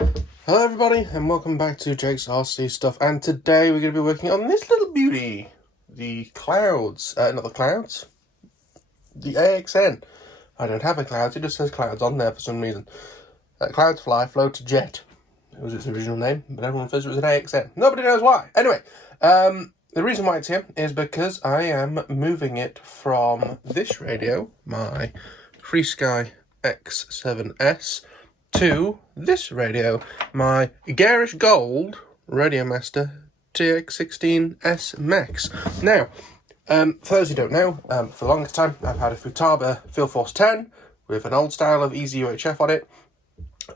Hello everybody and welcome back to Jake's RC Stuff, and today we're going to be working on this little beauty, the clouds, not the clouds, the AXN. I don't have a clouds, it just says clouds on there for some reason. Clouds Fly Floater Jet, it was its original name, but everyone says it was an AXN. Nobody knows why. Anyway, the reason why it's here is because I am moving it from this radio, my FrSky X7S, to this radio, my garish gold Radiomaster TX16S Max. Now, for those who don't know, for the longest time I've had a Futaba Field Force 10 with an old style of easy UHF on it,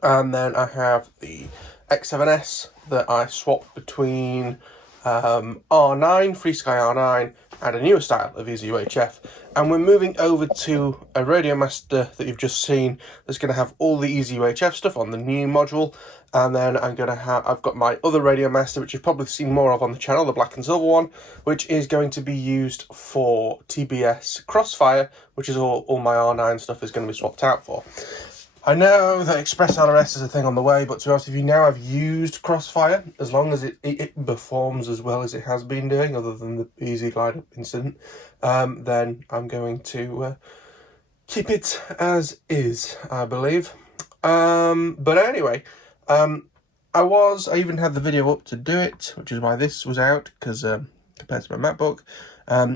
and then I have the X7S that I swapped between R9, FrSky R9, and a newer style of easy UHF, and we're moving over to a Radiomaster that you've just seen that's going to have all the easy UHF stuff on the new module, and then I've got my other Radiomaster, which you've probably seen more of on the channel, the black and silver one, which is going to be used for TBS Crossfire, which is all my R9 stuff is going to be swapped out for. I know that Express LRS is a thing on the way, but to be honest with you, now I've used Crossfire, as long as it performs as well as it has been doing, other than the Easy Glider incident, then I'm going to keep it as is, I believe. But anyway, I even had the video up to do it, which is why this was out, because compared to my MacBook,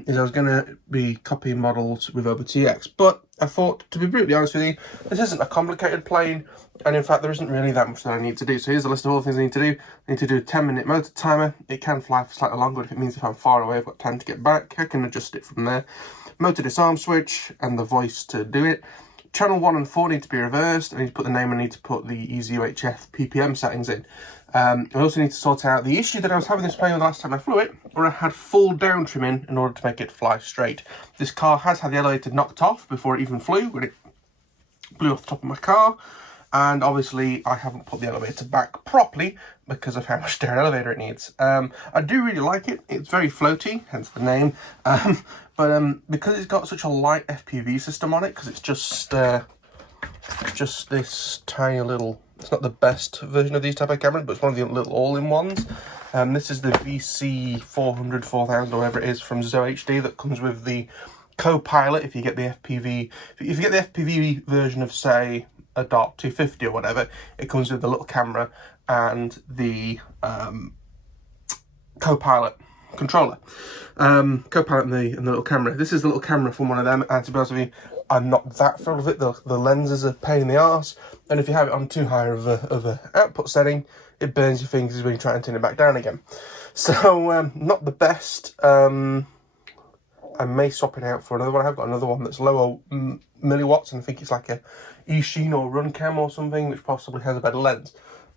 is I was going to be copying models with OpenTX, but I thought, to be brutally honest with you, this isn't a complicated plane, and in fact there isn't really that much that I need to do. So here's a list of all the things I need to do. I need to do a 10-minute motor timer. It can fly for slightly longer if it means if I'm far away I've got time to get back. I can adjust it from there. Motor disarm switch and the voice to do it. Channel 1 and 4 need to be reversed. I need to put the name, I need to put the Easy UHF PPM settings in. I also need to sort out the issue that I was having this plane with the last time I flew it, where I had full down trimming in order to make it fly straight. This car has had the elevator knocked off before it even flew, when it blew off the top of my car, and obviously I haven't put the elevator back properly because of how much down elevator it needs. I do really like it. It's very floaty, hence the name, but because it's got such a light FPV system on it, because it's just this tiny little, it's not the best version of these type of cameras, but it's one of the little all-in-ones. This is the VC 400, 4000, or whatever it is from Zoe HD that comes with the co-pilot. If you get the FPV, if you get the FPV version of, say, a Dart 250 or whatever, it comes with the little camera and the co-pilot controller. Co-pilot and the little camera. This is the little camera from one of them, and to be honest with you, I'm not that thrilled with it. The lenses are a pain in the arse, and if you have it on too high of a output setting, it burns your fingers when you try and turn it back down again. So not the best. I may swap it out for another one. I've got another one that's lower milliwatts, and I think it's like a eSheen or Runcam or something, which possibly has a better lens.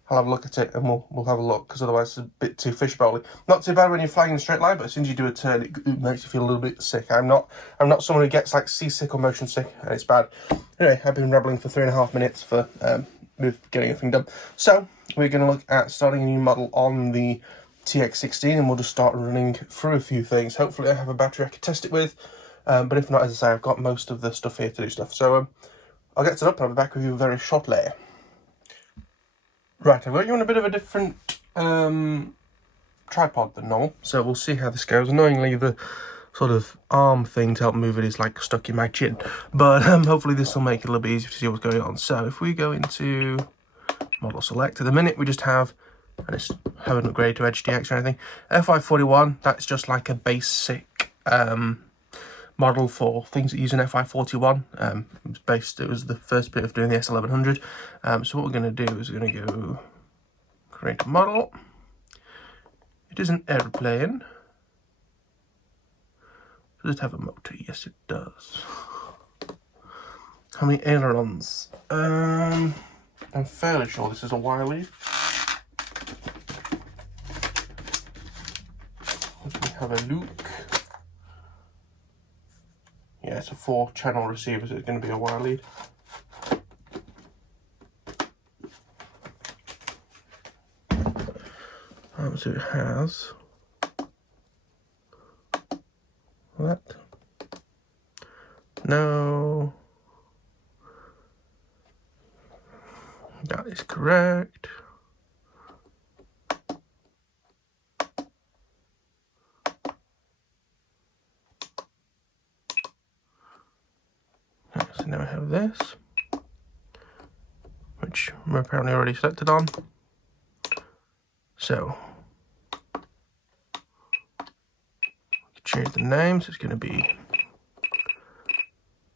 I'll have a look at it and we'll have a look, because otherwise it's a bit too fishbowly. Not too bad when you're flying in a straight line, but as soon as you do a turn, it makes you feel a little bit sick. I'm not someone who gets like seasick or motion sick, and it's bad. Anyway, I've been rambling for 3.5 minutes for with getting everything done. So we're going to look at starting a new model on the TX16, and we'll just start running through a few things. Hopefully I have a battery I can test it with, but if not, as I say, I've got most of the stuff here to do stuff. So I'll get set up and I'll be back with you very shortly. Right, I've got you on a bit of a different tripod than normal, so we'll see how this goes. Annoyingly, the sort of arm thing to help move it is like stuck in my chin, but hopefully this will make it a little bit easier to see what's going on. So if we go into model select, at the minute we just have, and it's haven't upgraded to HDX or anything, FI41. That's just like a basic model for things that use an FI41. It was the first bit of doing the S1100. So what we're going to do is we're going to go create a model. It is an airplane. Does it have a motor? Yes, it does. How many ailerons? I'm fairly sure this is a wire lead. Let me have a look. Yeah, it's a 4-channel receiver, so it's going to be a wire lead. So it has that. No, that is correct. this, which we're apparently already selected on. So we can change the name, so it's going to be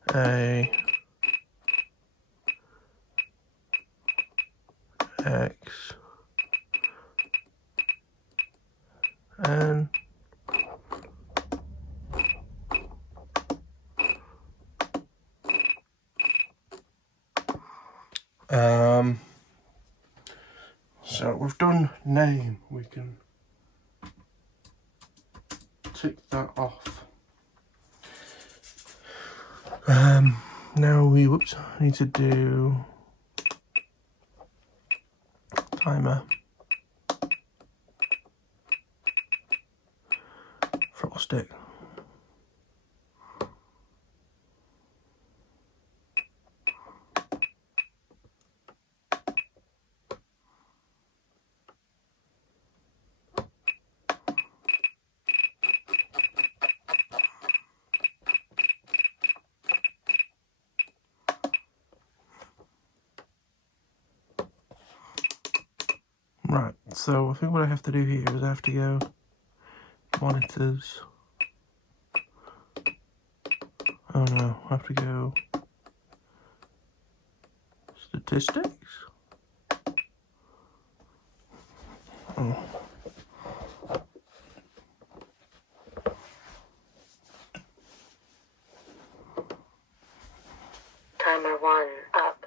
AXN so we've done name, we can tick that off. Now we need to do timer, throttle stick. Right, so I think what I have to do here is I have to go monitors. Oh no, I have to go statistics. Oh. Timer 1 up.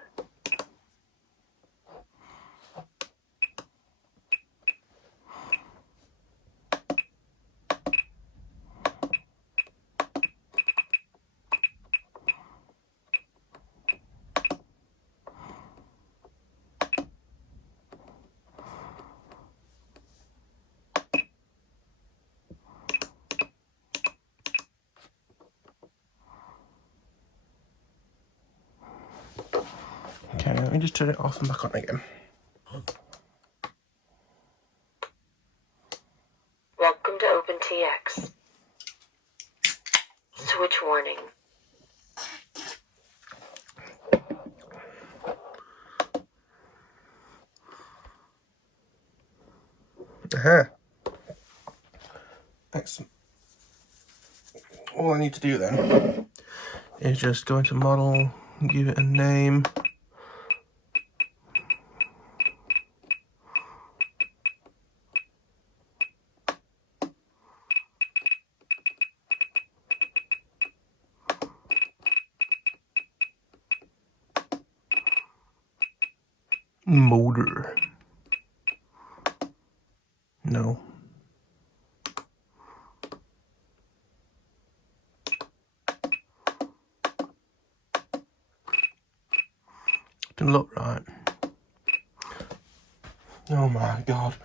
Okay, let me just turn it off and back on again. Welcome to OpenTX. Switch warning. Excellent. All I need to do then is just go into model, give it a name. Motor. No. Didn't look right. Oh my god.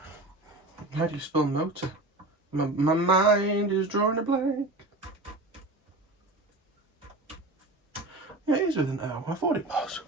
How do you spell motor? My mind is drawing a blank. Yeah, it is with an O. I thought it was.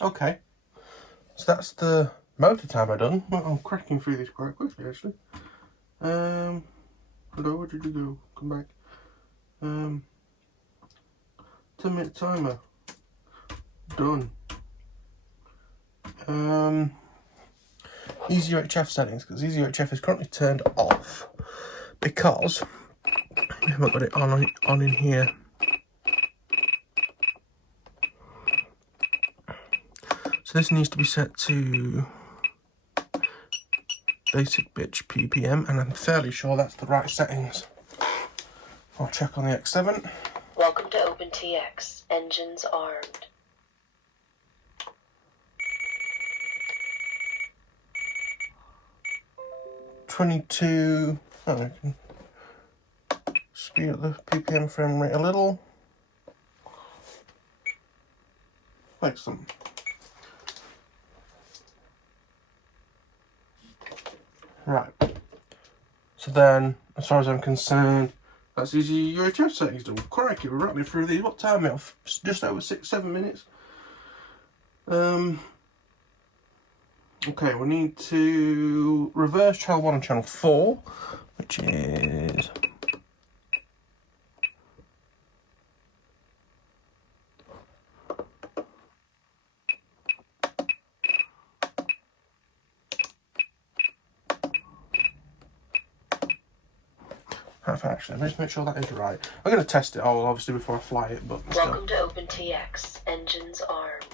Okay, so that's the motor timer done. Well, I'm cracking through this quite quickly actually. Hello, where did you go? Come back. 10-minute timer done. Easy UHF settings, because Easy UHF is currently turned off because we haven't got it on in here. So this needs to be set to basic bitch ppm, and I'm fairly sure that's the right settings. I'll check on the X7. Welcome to OpenTX. Engines armed. 22. Oh, I can speed up the PPM frame rate a little. Excellent. Right. So then, as far as I'm concerned, that's easy UHF settings done. Crikey, we're rattling through these. What time are we? Just over 6-7 minutes. Okay, we need to reverse channel 1 and channel 4, which is... Actually, let me just make sure that is right. I'm going to test it all, obviously, before I fly it, but still. Welcome to OpenTX. Engines armed.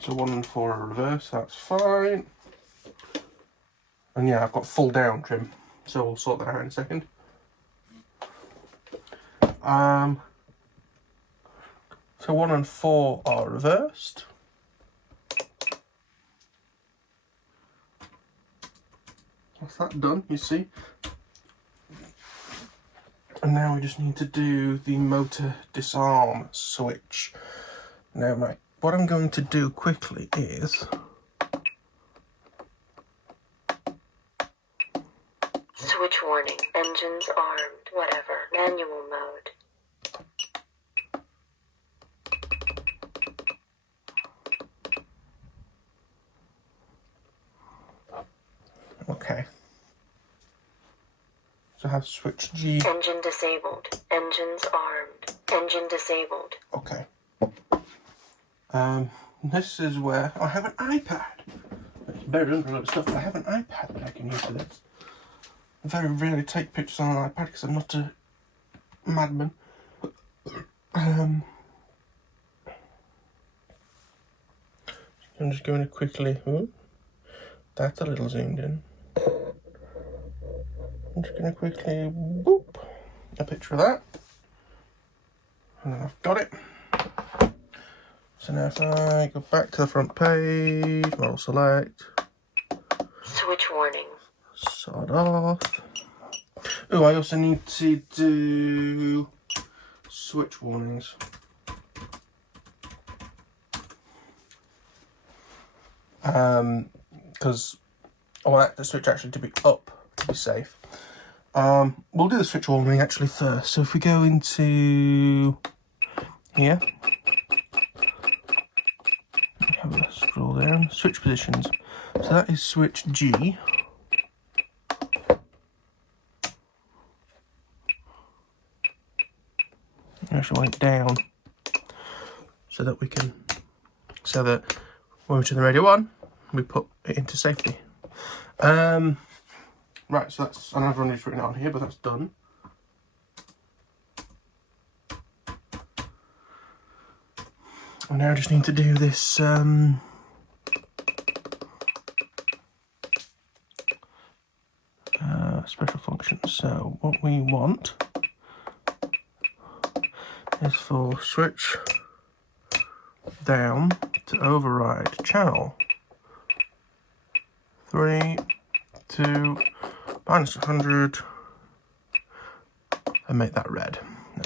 So 1 and 4 are reverse, that's fine. And yeah, I've got full down trim, so we'll sort that out in a second. So 1 and 4 are reversed. That's that done, you see. And now we just need to do the motor disarm switch. Now, what I'm going to do quickly is... Switch warning. Engines armed. Whatever. Manual mode. Okay. So I have switch G. Engine disabled. Engines armed. Engine disabled. Okay. This is where I have an iPad. It's buried under a lot of stuff, but I have an iPad that I can use for this. I very rarely take pictures on an iPad because I'm not a madman. I'm just going to quickly... Ooh, that's a little zoomed in. I'm just going to quickly boop a picture of that. And then I've got it. So now if I go back to the front page, model select. Switch warning. Sod off. Oh, I also need to do switch warnings. Because I want the switch actually to be up to be safe. We'll do the switch warning actually first. So if we go into here, have a scroll down, switch positions. So that is switch G. I actually want it down so that we can, so that when we turn the radio on, we put it into safety. Right, so that's, I don't have running written on here, but that's done. We now just need to do this special function. So what we want is for switch down to override channel 3 to -100 and make that red.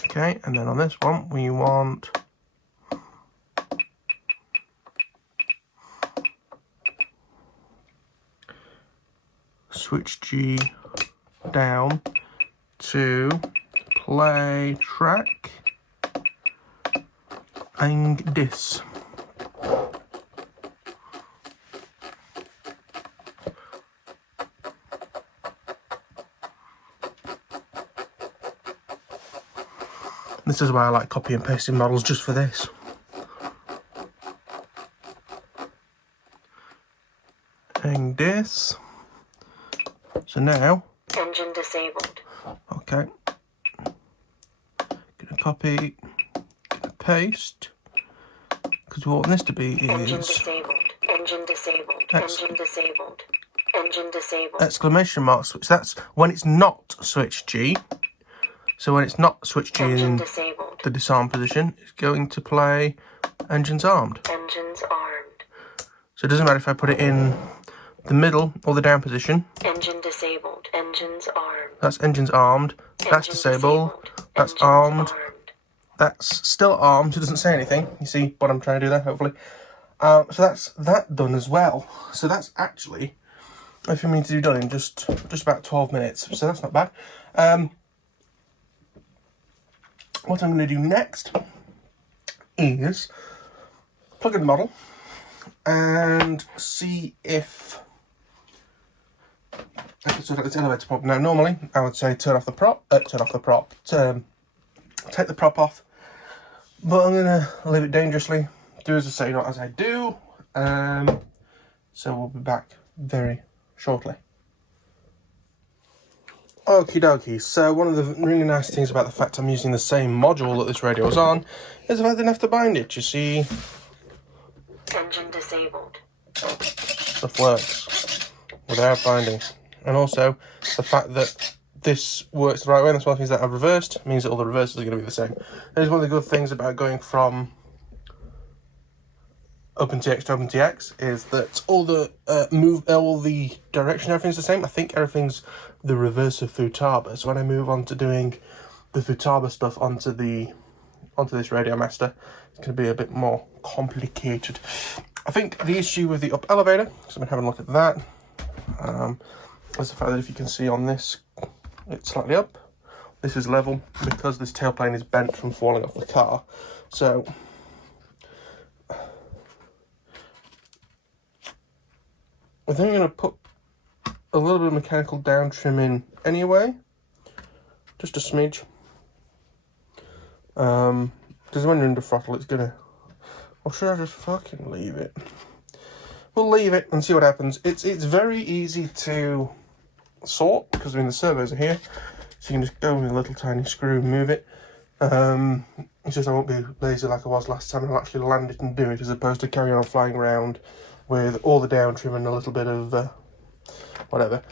Okay, and then on this one we want switch G down to play track and dis. This is why I like copy and pasting models, just for this. And this. So now. Engine disabled. Okay. Gonna copy, gonna paste. Because we want this to be is. Engine disabled. Engine disabled. Engine disabled. Engine disabled. Exclamation mark switch. That's when it's not switch G. So when it's not switched Engine in disabled. the disarm position, it's going to play engines armed. Engines armed. So it doesn't matter if I put it in the middle or the down position. Engine disabled. Engines armed. That's engines armed. That's disabled. That's armed. That's still armed. It doesn't say anything. You see what I'm trying to do there, hopefully. So that's that done as well. So that's actually everything we need to do done in just about 12 minutes. So that's not bad. What I'm going to do next is plug in the model and see if I can sort out this elevator prop. Now, normally I would say take the prop off, but I'm going to leave it dangerously. Do as I say, not as I do. So we'll be back very shortly. Okie dokie, so one of the really nice things about the fact I'm using the same module that this radio is on is the fact I didn't have to bind it, you see. Engine disabled. Stuff works without binding. And also, the fact that this works the right way, and that's one of the things that I've reversed, means that all the reverses are going to be the same. That is one of the good things about going from OpenTX to OpenTX, is that all the all the direction, everything's the same. I think everything's the reverse of Futaba. So when I move on to doing the Futaba stuff onto this Radiomaster, it's going to be a bit more complicated. I think the issue with the up elevator, because I've been having a look at that, is the fact that if you can see on this, it's slightly up. This is level because this tailplane is bent from falling off the car. So I think I'm going to put a little bit of mechanical down trim in anyway, just a smidge, because when you're under throttle it's going to, or should I just fucking leave it? We'll leave it and see what happens. It's very easy to sort, because the servos are here, so you can just go with a little tiny screw and move it. It's just I won't be lazy like I was last time. I'll actually land it and do it, as opposed to carry on flying around with all the down trim and a little bit of whatever.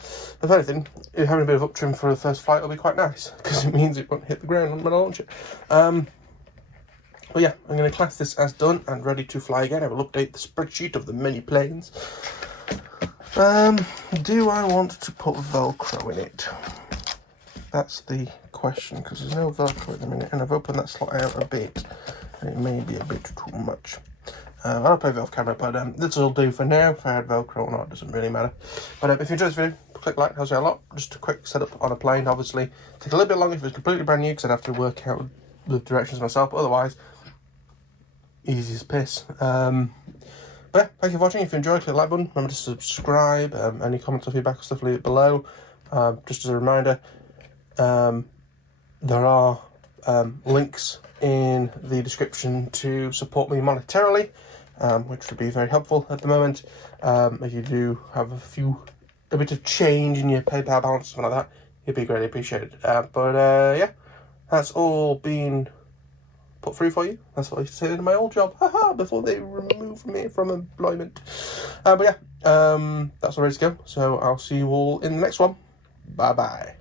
If anything, having a bit of up trim for the first flight will be quite nice, because it means it won't hit the ground when I launch it. But yeah, I'm going to class this as done and ready to fly again. I will update the spreadsheet of the many planes. Do I want to put Velcro in it? That's the question, because there's no Velcro at the minute, and I've opened that slot out a bit, and it may be a bit too much. I'll play off camera, but this will do for now. If I had Velcro or not, it doesn't really matter. But if you enjoyed this video, click like, helps out a lot. Just a quick setup on a plane, obviously. Take a little bit longer if it's completely brand new, because I'd have to work out the directions myself, but otherwise, easy as piss. But yeah, thank you for watching. If you enjoyed, click the like button. Remember to subscribe. Any comments or feedback or stuff, leave it below. Just as a reminder, there are links in the description to support me monetarily, which would be very helpful at the moment. If you do have a bit of change in your PayPal balance, something like that, it'd be greatly appreciated. Yeah, that's all been put through for you. That's what I used to say in my old job, before they removed me from employment. But yeah, that's all ready to go. So I'll see you all in the next one. Bye bye.